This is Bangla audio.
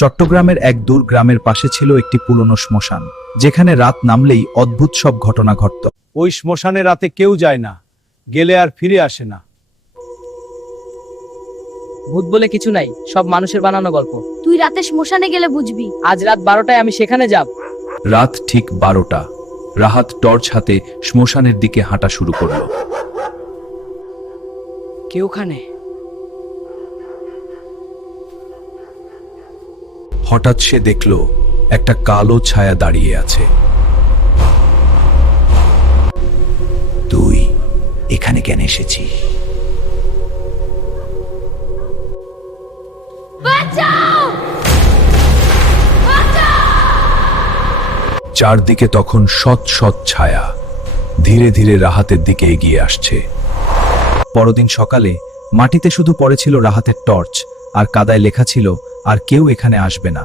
চট্টগ্রামের এক দূর গ্রামের পাশে ছিল একটি পুরনো শ্মশান, যেখানে রাত নামলেই অদ্ভুত সব ঘটনা ঘটত। ওই শ্মশানে রাতে কেউ যায় না, গেলে আর ফিরে আসে না। ভূত বলে কিছু নাই, সব মানুষের বানানো গল্প। তুই রাতে শ্মশানে গেলে বুঝবি। আজ রাত 12টায় আমি সেখানে যাব। রাত ঠিক 12টা। রাহাত টর্চ হাতে শ্মশানের দিকে হাঁটা শুরু করলো। কে ওখানে? হঠাৎ সে দেখল একটা কালো ছায়া দাঁড়িয়ে আছে। তুই এখানে কেন এসেছিস? চারদিকে তখন শত শত ছায়া ধীরে ধীরে রাহাতের দিকে এগিয়ে আসছে। পরদিন সকালে মাটিতে শুধু পড়েছিল রাহাতের টর্চ, আর কাদায় লেখা ছিল, আর কেউ এখানে আসবে না।